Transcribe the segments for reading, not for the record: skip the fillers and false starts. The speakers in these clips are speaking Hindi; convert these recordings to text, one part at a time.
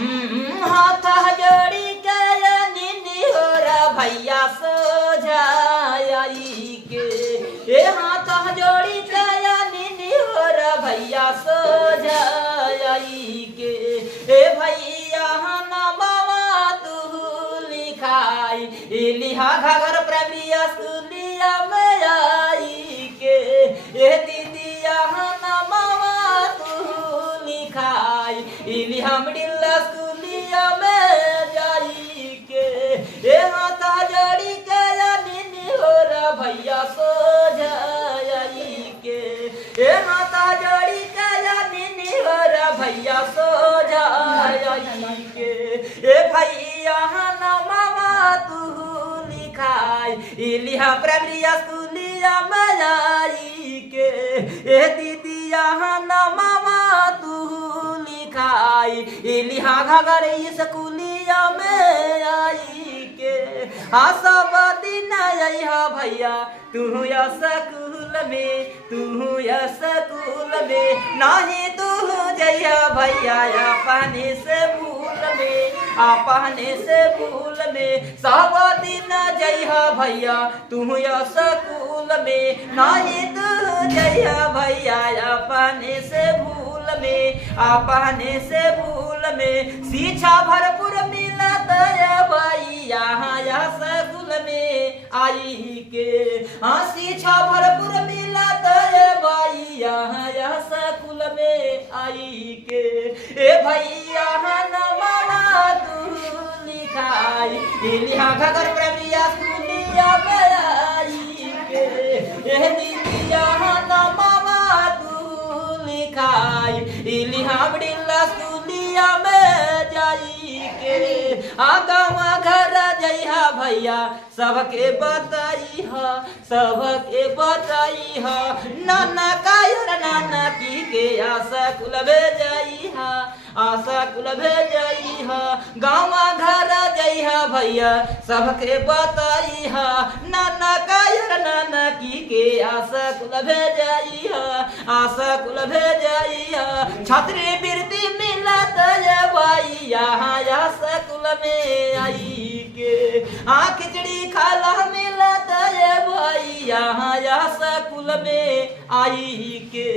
हाथ जोड़ी के निनी हो रा भैया सोझाई के ए हाथ जोड़ी के निनी हो रा भैया सोझाई के ए भैया नमवा तू लिखाई लिहा घगर प्रभिया सुलिया में आई के ए दीदिया नमवा तू लिखाई लिहा मिडिला सुलिया में जाई के ए हाथा जड़ी के निनी हो रा भैया सोझाई के ए हाथा जड़ी के निनी हो रा भैया सोझाई के ए भैया नमवा तू लिखाई लिहा प्रभरिया सुलिया में जाई के ए दीदिया नमवा तू लिखाई लिहा घगर स्कूलिया में आई के हाँ सब दिन अइहा भैया तू या स्कूल में तू या स्कूल में नहीं तू जइहा भैया अपने से भूल में अपने से भूल में सब दिन जइहा भैया तू या स्कूल में नहीं तू जइहा भैया अपने से भूल में अपने से भूल में शिक्षा भरपूर मिलत भैया स्कूल में आई के हाँ शिक्षा भरपूर मिलत भैया स्कूल में आई के ए भैया नमवा तू लिखाई लिहा घगर प्रभिया सुलिया में आई के ए दीदिया नमवा तू लिखाई लिहा मिडिला सुलिया में जाई के गाँव घर जइहा भैया सबके बताई हा सबके बताई हा नाना कायर नाना की के आशा कुल भेजाई हा आशा कुल भेजाई हा गाँव घर जइहा भैया सबके बताई हा नाना कायर नाना की के आशा कुल भेजाई हा आशा कुल भेजाई हा छात्रवृत्ति मिलत भैया स्कूल में आई के खिचड़ी खाला मिलत भैया स्कूल में आई के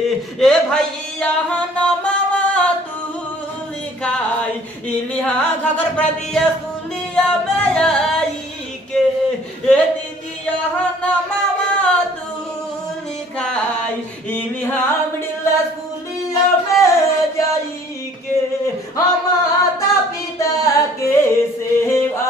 ए भैया नमवा तू लिखाई लिहा घगर प्रभिया सुलिया में आई के ए दीदिया नमवा तू लिखाई लिहा मिडिला सुलिया में जाई के हम माता पिता के सेवा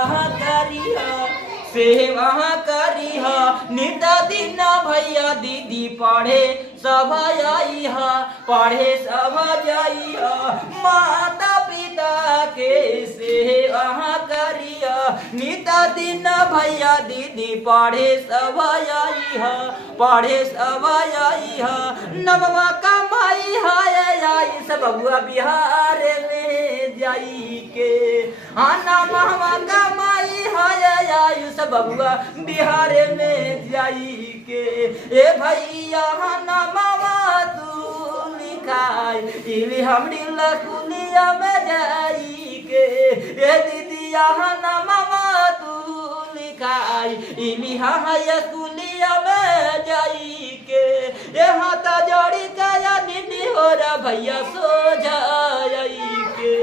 करिहा नित दिन भैया दीदी पढ़े सब आई हा पढ़े सब जाई हा माता पिता के सेवा करिहा नित दिन भैया दीदी पढ़े सब आई हा पढ़े सब आई हा नमवा कमाई आई सब बबुआ बिहार में जाई के हाँ नमवा कमाई आई सब बबुआ बिहार में जाई के ए भैया नमवा तू लिखाई हमरी लकुलिया में जाई के ए दीदिया नमवा तू लिखाई स्कूलिया में जाई के ए हाथा जोड़ी का निनी हो रा भैया सोझाई के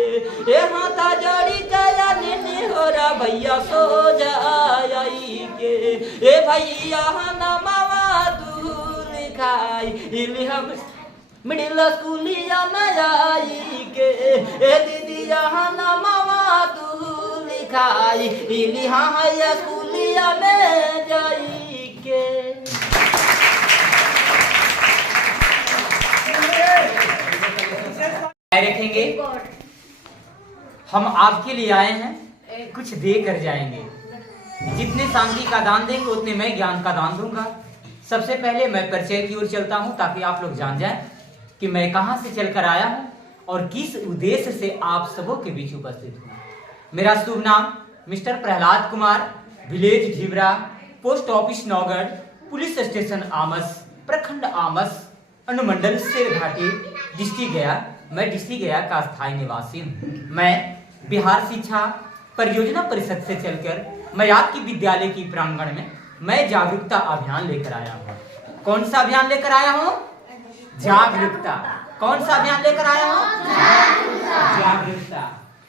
ए हाथा जोड़ी का निनी हो रा भैया सोझाई के ए भैया नमवा तू लिखाई हम मिडिल स्कूलिया में आई के ए दीदिया नमवा तू लिखाई लिहा स्कूलिया में जाई के रखेंगे हम आपके लिए आए हैं कुछ दे कर जाएंगे जितने शांति का दान देंगे उतने मैं ज्ञान का दान दूंगा। सबसे पहले मैं परिचय की ओर चलता हूं ताकि आप लोग जान जाएं कि मैं कहां से चलकर आया हूं और किस उद्देश्य से आप सबों के बीच उपस्थित हूं। मेरा शुभ नाम Mister Prahlad Kumar, village Dhibra, post office Naugarh, police station Amas, प्रखंड आमस, अनुमंडल शेरघाटी, डिस्ट्रिक्ट गया। मैं डिस्ट्रिक्ट गया का स्थायी निवासी हूँ। मैं बिहार शिक्षा परियोजना परिषद से चलकर मैं आपकी विद्यालय की प्रांगण में मैं जागरूकता अभियान लेकर आया हूँ। कौन सा अभियान लेकर आया हूँ? जागरूकता। कौन सा अभियान लेकर आया हूँ? जागरूकता।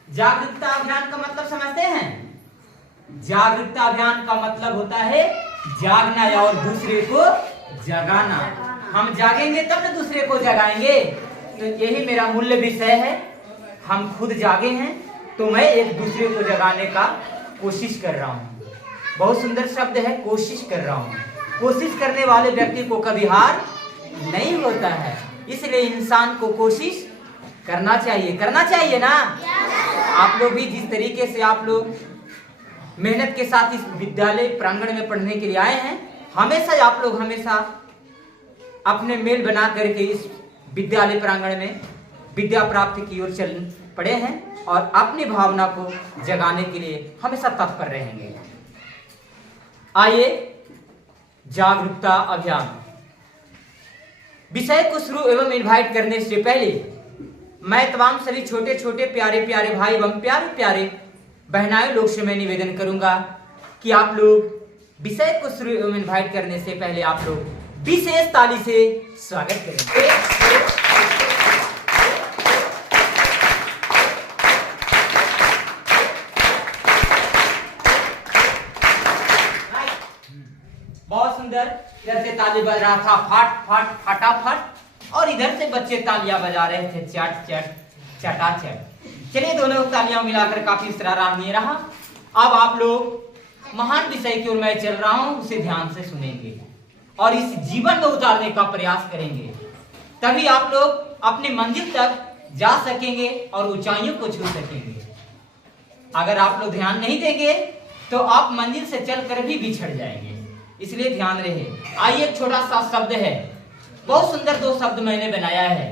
जागरूकता अभियान का मतलब समझते हैं? जागरूकता अभियान का मतलब होता है जागना और दूसरे को जगाना। हम जागेंगे तब न दूसरे को जगाएंगे। तो यही मेरा मूल्य विषय है। हम खुद जागे हैं तो मैं एक दूसरे को जगाने का कोशिश कर रहा हूँ। बहुत सुंदर शब्द है, कोशिश कर रहा हूँ। कोशिश करने वाले व्यक्ति को कभी हार नहीं होता है, इसलिए इंसान को कोशिश करना चाहिए। करना चाहिए ना? आप लोग भी जिस तरीके से आप लोग मेहनत के साथ इस विद्यालय प्रांगण में पढ़ने के लिए आए हैं, हमेशा आप लोग हमेशा अपने मेल बना करके इस विद्यालय प्रांगण में विद्या प्राप्ति की ओर चल पड़े हैं और अपनी भावना को जगाने के लिए हमेशा तत्पर रहेंगे। आइए, जागरूकता अभियान विषय को शुरू एवं इनवाइट करने से पहले मैं तमाम सभी छोटे छोटे प्यारे प्यारे भाई एवं प्यारे प्यारे बहनाएं लोग से मैं निवेदन करूंगा कि आप लोग विषय को शुरू एवं इनवाइट करने से पहले आप लोग विशेष ताली से स्वागत करें। बहुत सुंदर। इधर से ताली बज रहा था फट फट फटाफट और इधर से बच्चे तालियां बजा रहे थे चट चट चटाचट। चलिए, दोनों तालियां मिलाकर काफी सराहनीय रहा। अब आप लोग महान विषय की ओर मैं चल रहा हूं, उसे ध्यान से सुनेंगे और इस जीवन में उतारने का प्रयास करेंगे। तभी आप लोग अपनी मंजिल तक जा सकेंगे और ऊंचाइयों को छू सकेंगे। अगर आप लोग ध्यान नहीं देंगे तो आप मंजिल से चलकर भी बिछड़ जाएंगे, इसलिए ध्यान रहे। आइए, एक छोटा सा शब्द है, बहुत सुंदर 2 शब्द मैंने बनाया है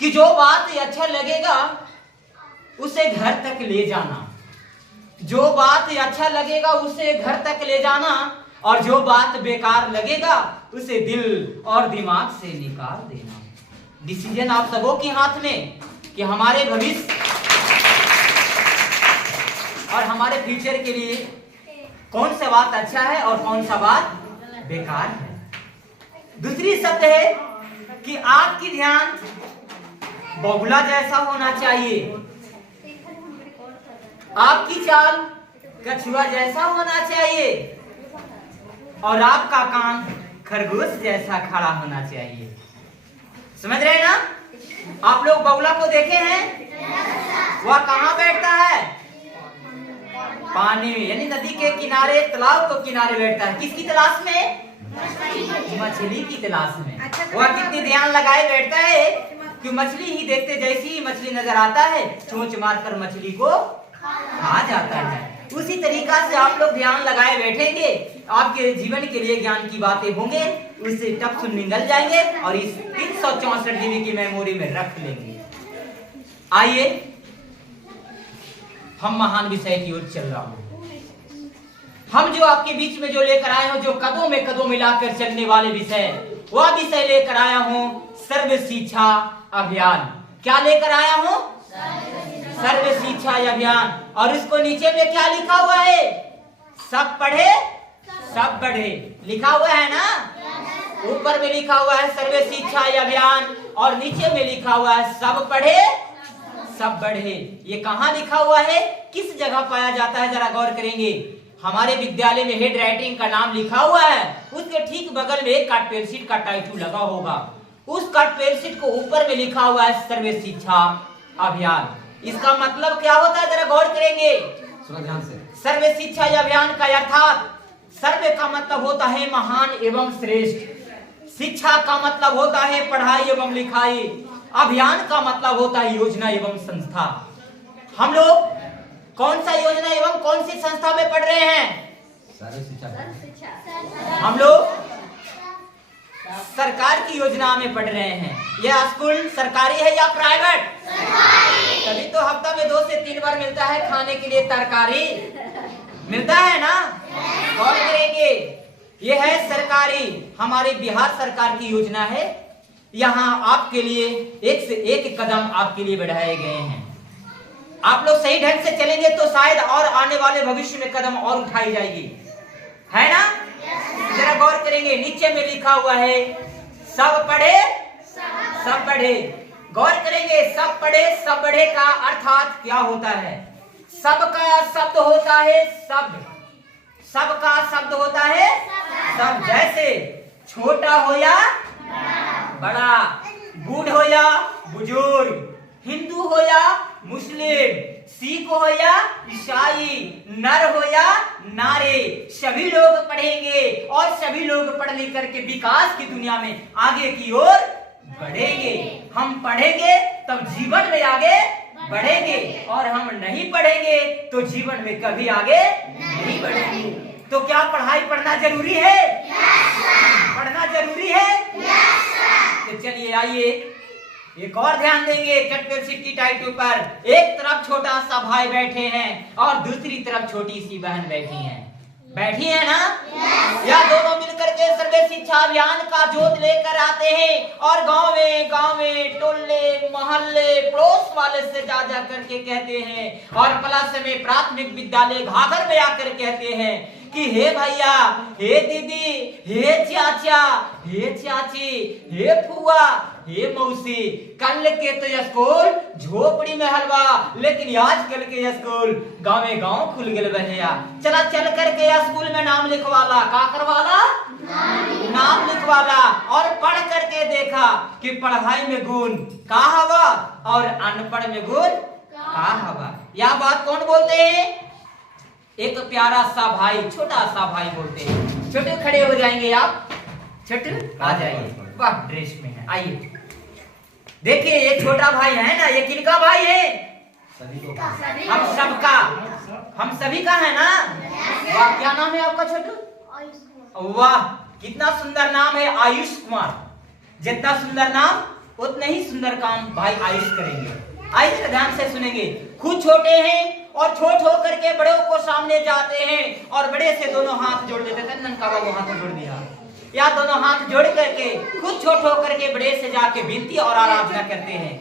कि जो बात अच्छा लगेगा उसे घर तक ले जाना। जो बात अच्छा लगेगा उसे घर तक ले जाना और जो बात बेकार लगेगा उसे दिल और दिमाग से निकाल देना। डिसीजन आप सबों के हाथ में कि हमारे भविष्य और हमारे फ्यूचर के लिए कौन सा बात अच्छा है और कौन सा बात बेकार है। दूसरी शब्द है कि आपकी ध्यान बगुला जैसा होना चाहिए, आपकी चाल कछुआ जैसा होना चाहिए और आपका कान खरगोश जैसा खड़ा होना चाहिए। समझ रहे हैं ना? आप लोग बगुला को देखे हैं? वह कहाँ बैठता है? पानी में, यानी नदी के किनारे, तालाब के किनारे बैठता है। किसकी तलाश में? मछली की तलाश में। वह कितनी ध्यान लगाए बैठता है कि मछली ही देखते जैसी ही मछली नजर आता है चोंच मारकर मछली को खा जाता है। उसी तरीका से आप लोग ध्यान लगाए बैठेंगे, आपके जीवन के लिए ज्ञान की बातें होंगे, उससे टप सुन निकल जाएंगे और इस 364 जीबी की मेमोरी में रख लेंगे। आइए, हम महान विषय की ओर चल रहा हूं। हम जो आपके बीच में जो लेकर आए हो, जो कदों में कदों मिलाकर चलने वाले विषय, वह विषय लेकर आया हूं सर्व शिक्षा अभियान। क्या लेकर आया हूं? सर्व शिक्षा अभियान। और इसको नीचे में क्या लिखा हुआ है? सब पढ़े सब बढ़े लिखा हुआ है ना? ऊपर में लिखा हुआ है सर्व शिक्षा अभियान और नीचे में लिखा हुआ है सब पढ़े सब बढ़े। ये कहाँ लिखा हुआ है, किस जगह पाया जाता है, जरा गौर करेंगे। हमारे विद्यालय में हेड राइटिंग का नाम लिखा हुआ है, उसके ठीक बगल में एक कट पेन शीट का टाइटल लगा होगा। उस कट पेन शीट को ऊपर में लिखा हुआ है सर्व शिक्षा अभियान। इसका मतलब क्या होता है, जरा गौर करेंगे ध्यान से। सर्व शिक्षा अभियान का अर्थात सर्व का मतलब होता है महान एवं श्रेष्ठ, शिक्षा का मतलब होता है पढ़ाई एवं लिखाई, अभियान का मतलब होता है योजना एवं संस्था। हम लोग कौन सा योजना एवं कौन सी संस्था में पढ़ रहे हैं? हम लोग सरकार की योजना में पढ़ रहे हैं। यह स्कूल सरकारी है या प्राइवेट? तभी तो हफ्ता में 2 से 3 बार मिलता है खाने के लिए तरकारी, मिलता है ना? गौर करेंगे, यह है सरकारी, हमारे बिहार सरकार की योजना है। यहाँ आपके लिए एक से एक कदम आपके लिए बढ़ाए गए हैं। आप लोग सही ढंग से चलेंगे तो शायद और आने वाले भविष्य में कदम और उठाई जाएगी, है ना? जरा गौर करेंगे, नीचे में लिखा हुआ है सब पढ़े सब बढ़े। गौर करेंगे, सब पढ़े सब बढ़े का अर्थात क्या होता है? सबका शब्द होता है शब्द, सबका शब्द होता है सब। जैसे छोटा हो या बड़ा, बूढ़ हो या बुजुर्ग, हिंदू हो या मुस्लिम, सिख हो या ईसाई, नर हो या नारी, सभी लोग पढ़ेंगे और सभी लोग पढ़ लिख करके विकास की दुनिया में आगे की ओर बढ़ेंगे। हम पढ़ेंगे तब जीवन में आगे बढ़ेंगे, और हम नहीं पढ़ेंगे तो जीवन में कभी आगे नहीं बढ़ेंगे। तो क्या पढ़ाई पढ़ना जरूरी है? पढ़ना जरूरी है। तो चलिए आइए एक और ध्यान देंगे चटपेट सिक्की टाइटू पर। एक तरफ छोटा सा भाई बैठे हैं और दूसरी तरफ छोटी सी बहन बैठी हैं। बैठी है ना? या दोनों मिलकर के सर्वे शिक्षा अभियान का जोत लेकर आते हैं और गांव में टोले मोहल्ले पड़ोस वाले से जा करके कहते हैं, और प्लस में प्राथमिक विद्यालय घाघर में आकर कहते हैं कि हे भैया, हे दीदी, हे चाचा, हे चाची, हे फुआ, हे मौसी, कल के तो स्कूल झोपड़ी में हलवा, लेकिन आजकल के स्कूल गाँव खुल गए भैया। चला चल करके स्कूल में नाम लिखवाला, का करवाला? नाम लिखवाला। और पढ़ करके देखा कि पढ़ाई में गुण का हवा और अनपढ़ में गुण का हवा। यह बात कौन बोलते हैं? एक प्यारा सा भाई, छोटा सा भाई बोलते हैं। छोटे खड़े हो जाएंगे आप, छोटे आ जाइए, वाह ड्रेस में है। आइए देखिए, ये छोटा भाई है ना, ये किनका भाई है? हम सबका, हम सभी का है ना। वाह, क्या नाम है आपका छोटू? वाह, कितना सुंदर नाम है, आयुष कुमार। जितना सुंदर नाम उतने ही सुंदर काम भाई आयुष करेंगे। आइए ध्यान से सुनेंगे। खुद छोटे हैं और छोट होकर के बड़ों को सामने जाते हैं और बड़े से दोनों हाथ जोड़ देते थे। ननका बाबू हाथ जोड़ दिया, या दोनों हाथ जोड़ करके खुद छोट होकर के बड़े से जाके विनती और आराधना करते हैं।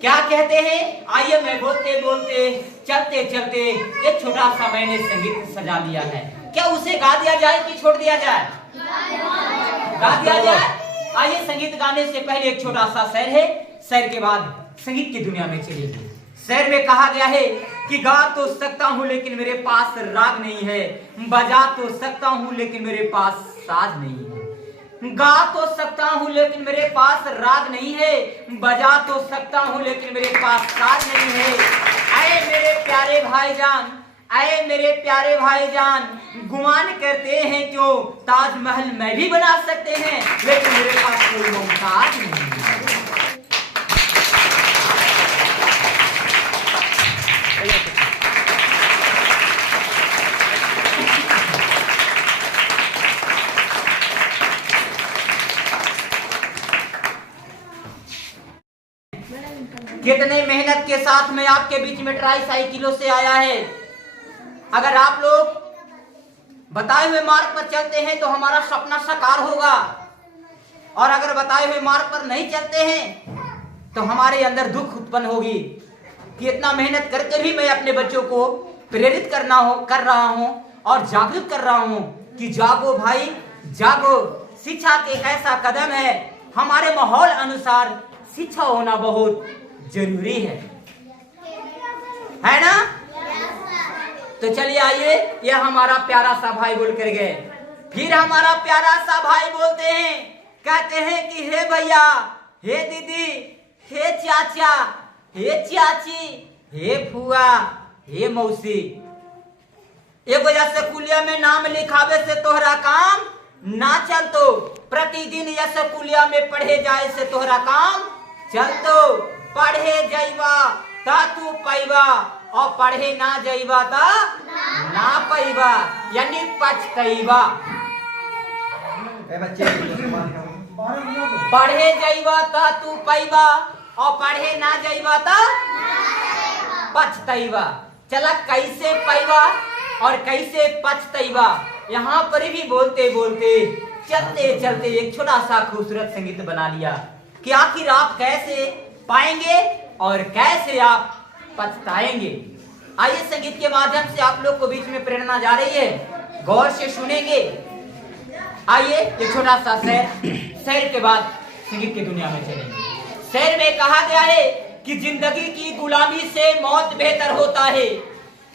क्या कहते हैं? आइए मैं बोलते बोलते चलते चलते एक छोटा सा मैंने संगीत सजा लिया है, क्या उसे गा दिया जाए कि छोड़ दिया जाए? गा दिया जाए। आइए, संगीत गाने से पहले एक छोटा सा शेर है, शेर के बाद संगीत की दुनिया में चलेगी। शेर में कहा गया है कि गा तो सकता हूँ लेकिन मेरे पास राग नहीं है, बजा तो सकता हूँ लेकिन मेरे पास साज नहीं है। गा तो सकता हूँ लेकिन मेरे पास राग नहीं है, बजा तो सकता हूँ लेकिन मेरे पास साज नहीं है। आए मेरे प्यारे भाईजान, आए मेरे प्यारे भाईजान, गुमान करते हैं क्यों? ताजमहल मैं भी बना सकते हैं लेकिन मेरे पास कोई मुमताज नहीं है। कितने मेहनत के साथ में आपके बीच में ट्राई साइकिलों से आया है। अगर आप लोग बताए हुए मार्ग पर चलते हैं तो हमारा सपना साकार होगा, और अगर बताए हुए मार्ग पर नहीं चलते हैं तो हमारे अंदर दुख उत्पन्न होगी कि इतना मेहनत करके भी मैं अपने बच्चों को प्रेरित कर रहा हूं और जागरूक कर रहा हूं कि जागो भाई जागो। शिक्षा एक ऐसा कदम है, हमारे माहौल अनुसार शिक्षा होना बहुत जरूरी है ना? तो चलिए आइए, यह हमारा प्यारा सा भाई बोल कर गए। फिर हमारा प्यारा सा भाई बोलते हैं, कहते हैं कि हे भैया, हे दीदी, हे चाचा, हे चाची, हे फुआ, हे मौसी, एक वजह से कुलिया में नाम लिखावे से तोहरा काम ना चल तो, प्रतिदिन यह कुलिया में पढ़े जाए से तोहरा काम चल तो। पढ़े जाइबा ता तू पाइबा और पढ़े ना जाइबा ता ना पाइबा, यानी पछताइबा। पढ़े जाइबा ता तू पाइबा और पढ़े ना जाइबा ता पछताइबा। चला कैसे पाइबा और कैसे पछताइबा, यहाँ पर भी बोलते बोलते चलते चलते एक छोटा सा खूबसूरत संगीत बना लिया कि आखिर आप कैसे पाएंगे और कैसे आप पछताएंगे। आइए संगीत के माध्यम से आप लोग को बीच में प्रेरणा जा रही है, गौर से सुनेंगे। आइए एक छोटा सा शेर के बाद संगीत की दुनिया में चलेंगे। शेर में कहा गया है कि जिंदगी की गुलामी से मौत बेहतर होता है,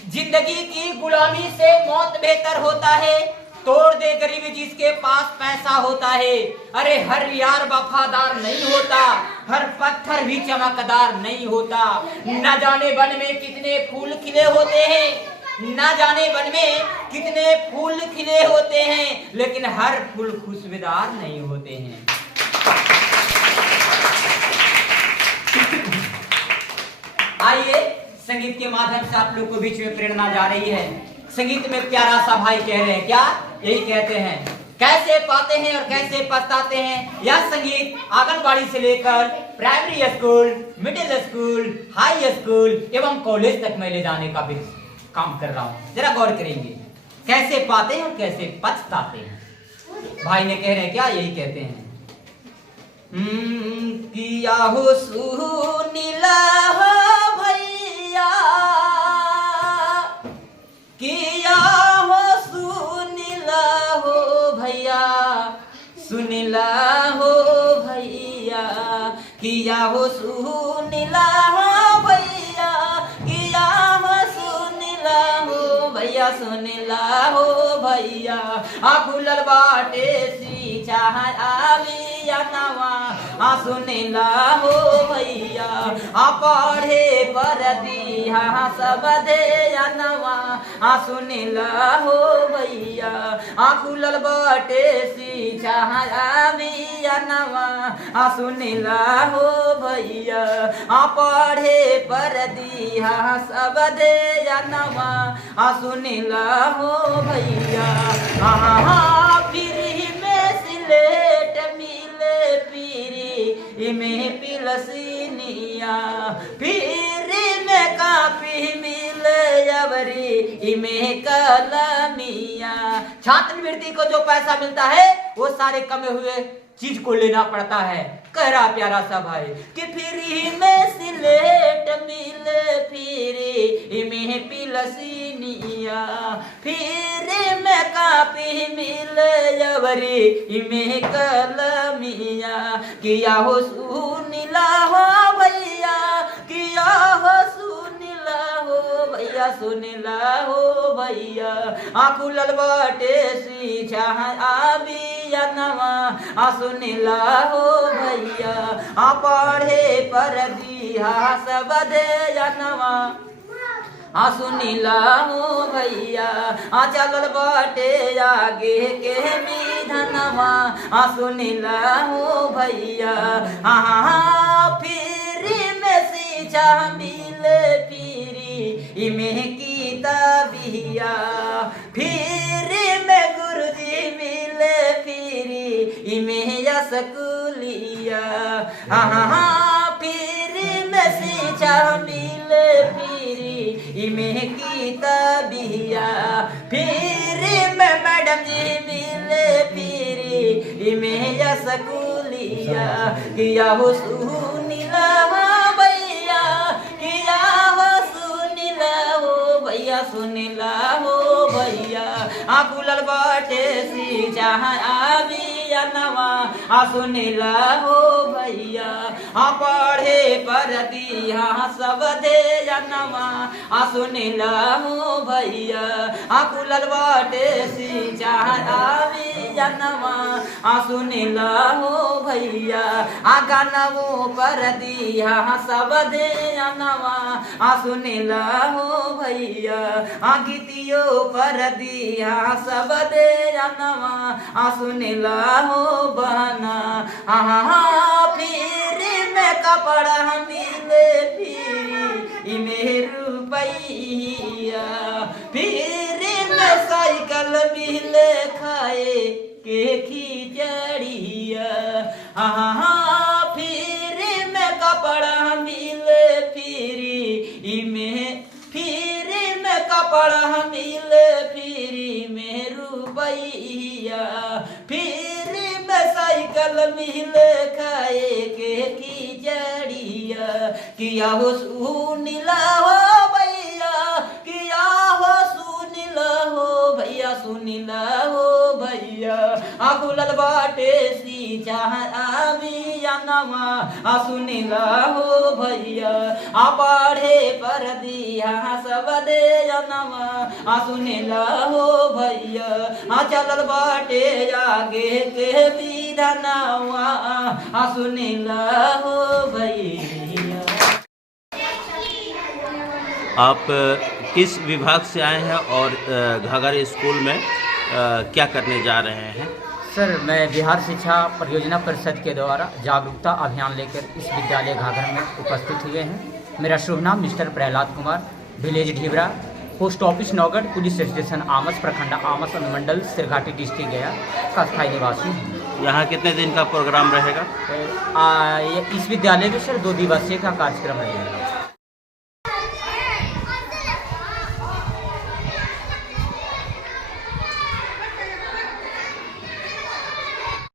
जिंदगी की गुलामी से मौत बेहतर होता है, तोड़ दे गरीबी जिसके पास पैसा होता है। अरे हर यार वफादार नहीं होता, हर पत्थर भी चमकदार नहीं होता। न जाने वन में कितने फूल खिले होते हैं, न जाने वन में कितने फूल खिले होते हैं, लेकिन हर फूल खुशबूदार नहीं होते हैं। आइए संगीत के माध्यम से आप लोग को बीच में प्रेरणा जा रही है। संगीत में प्यारा सा भाई कह रहे हैं, क्या यही कहते हैं, कैसे पाते हैं और कैसे पछताते हैं। यह संगीत आंगनबाड़ी से लेकर primary school, middle school, high school एवं कॉलेज तक मैं ले जाने का भी काम कर रहा हूँ। जरा गौर करेंगे, कैसे पाते हैं और कैसे पछताते हैं। भाई ने कह रहे हैं, क्या यही कहते हैं, किया हो सुनीला हो भैया, किया हो सुनीला हो भैया, सुनीला हो भैया, किया हो सुनीला हो भैया, किया हो सुनीला हो भैया, सुनीला हो भैया। खुलल बाटे सी चाह आविया नवा, सुनीला हो भैया। पढ़े पर दिया सब दे नवा, सुनीला हो भैया। खुलल बाटे सी चाह आविया नवा, सुनीला हो भैया। पढ़े पर दिया सब दे नवा, सुनीला हो भैया। फिर में सिलेट मिले पीरी में पिलसिनिया, फिर में कापी मिले अवरी में कलमिया। छात्रवृत्ति को जो पैसा मिलता है वो सारे कमे हुए चीज को लेना पड़ता है। कह रहा प्यारा सा भाई कि फिर में सिलेट मिले फिर में पिलसिनिया, फिर में कापी मिले अवरी में कलमिया। किया हो सुनीला हो भैया, किया हो सुनीला हो भैया, सुनीला हो भैया। खुलल बाटे सी चाह आविया नवा, सुनीला हो भैया। पढ़े पर दिया सब दे नवा, सुनीला हो भैया। चलल बाटे आगे के विधनवा, सुनीला हो भैया। फिर में सींचा मिले फिरी में किताबिया, फिर में गुरुजी मिले फिरी में स्कूलिया। फिर में सींचा मिले फिरी में किताबिया, फिर में मैडम जी मिले फिरी में स्कूलिया। किया हो सुनीला हो भैया, किया हो सुनीला हो भैया, सुनीला हो भैया। खुलल बाटे सी चाह आविया नवा, सुनीला हो भैया। पढ़े पर दिया सब दे नवा, सुनीला हो भैया। खुलल बाटे सी चाह आविया नवा, सुनीला हो भैया। गानवों पर दिया सब दे नवा, सुनीला हो भैया। गीतियों पर दिया सब दे नवा, सुनीला हो बहना। फिर में कपड़ा मिले फिर में रुपैया, फिर में साइकिल मिले खाए के खिचड़िया। फिर में कपड़ा मिले फिर में, फिर में कपड़ा मिले फिर में रुपैया, फिर में साइकिल मिले खाए के खिचड़िया। जड़िया किया हो सुनिला हो भैया किया हो सुनिला हो भैया सुनिला हो भैया खुलल बाटे सी चाह आबिया नवा सुनिला हो भैया पढ़े पर दिया सब दे नवा सुनिला हो भैया चलल बाटे आगे के विधानवा सुनिला हो भैया। आप किस विभाग से आए हैं और घाघर स्कूल में क्या करने जा रहे हैं? सर, मैं बिहार शिक्षा परियोजना परिषद के द्वारा जागरूकता अभियान लेकर इस विद्यालय घाघर में उपस्थित हुए हैं। मेरा शुभ नाम Mister Prahlad Kumar, village Dhibra, post office Naugarh, police station Amas, प्रखंड आमस, अनुमंडल सिरघाटी, डिस्ट्रिक्ट गया का स्थायी निवासी हूँ। यहाँ कितने दिन का प्रोग्राम रहेगा? इस विद्यालय में सर 2 दिवसीय का कार्यक्रम रहेगा।